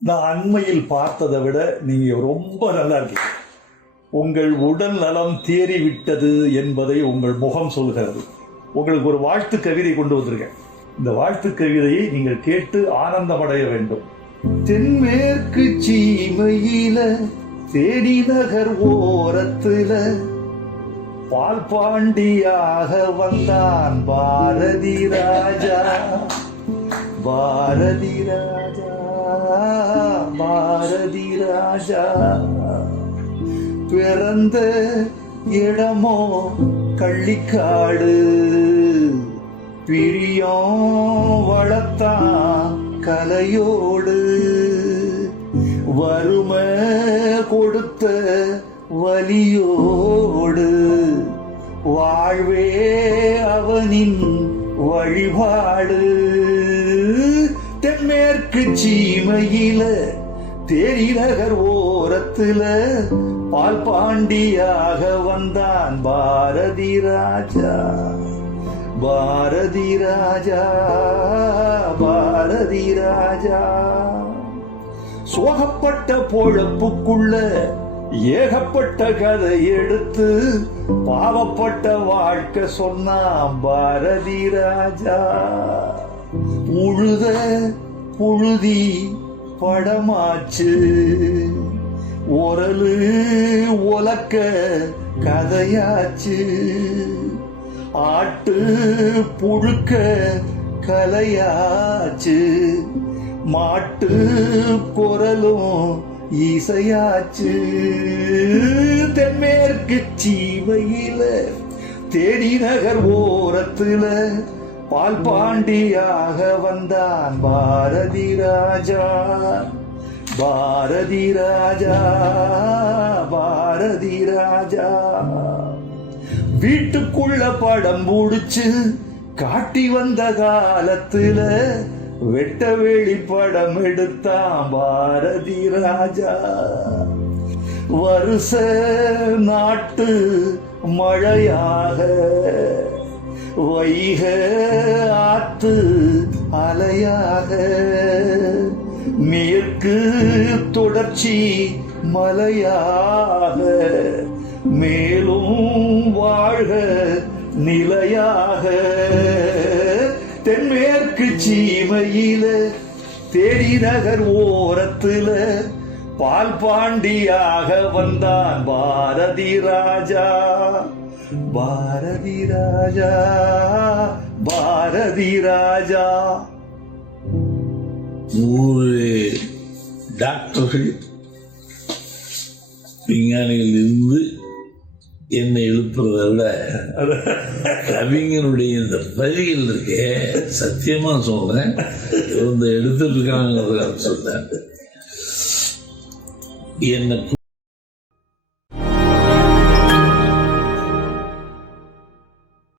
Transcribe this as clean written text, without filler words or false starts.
நான் அண்மையில் பார்த்ததை விட நீங்க ரொம்ப நல்லா இருக்கீங்க. உங்கள் உடல் நலம் தேறிவிட்டது என்பதை உங்கள் முகம் சொல்கிறது. உங்களுக்கு ஒரு வாழ்த்து கவிதை கொண்டு வந்திருக்கேன். இந்த வாழ்த்து கவிதையை நீங்கள் கேட்டு ஆனந்தமடைய வேண்டும். தென்மேற்கு சீமையில தேனி நகர் ஓரத்துல பால் பாண்டியாக வந்தான் பாரதி ராஜா. பாரதி ராஜா, பாரதி ராஜா. பிறந்த இடமோ கள்ளிக்காடு, பிரியம் வளர்த்தான் கலையோடு. வறுமை கொடுத்த வலியோடு, வாழ்வே அவனின் வழிபாடு. தென்மேற்கு சீமையில தேனி நகர் ஓரத்துல பால் பாண்டியாக வந்தான் பாரதி ராஜா. பாரதி ராஜா, பாரதி ராஜா. சோகப்பட்ட பொழப்புக்குள்ள ஏகப்பட்ட கதை எடுத்து பாவப்பட்ட வாழ்க்கை சொன்னான் பாரதி ராஜா. உழுத புழுதி படமாச்சு, ஒரலு ஒலக்க கதையாச்சு. ஆட்டு புழுக்க கலையாச்சு, மாட்டு குரலும் இசையாச்சு. தென்மேற்கு சீமையில தேனி நகர் ஓரத்துல பால் பாண்டியாக வந்தான் பாரதி ராஜா. பாரதி ராஜா, பாரதி ராஜா. வீட்டுக்குள்ள படம் முடிச்சு காட்டி வந்த காலத்துல வெட்ட வெளி படம் எடுத்தான் பாரதி ராஜா. வருஷ நாட்டு மழையாக, வைக ஆத்து அலையாக, மேற்கு தொடர்ச்சி மலையாக, மேலும் வாழ்க நிலையாக. தென்மேற்கு சீமையில தேனி நகர் ஓரத்துல பால் பாண்டியாக வந்தான் பாரதி ராஜா. பாரதி ராஜா, பாரதி ராஜா. ஒரு டாக்டர்கள் விஞ்ஞானிகள் இருந்து என்னை எழுப்புறதை விட கவிஞனுடைய இந்த வரிகள் இருக்கே, சத்தியமா சொல்றேன், இந்த எடுத்துட்டு இருக்காங்க சொல்றேன். என்னை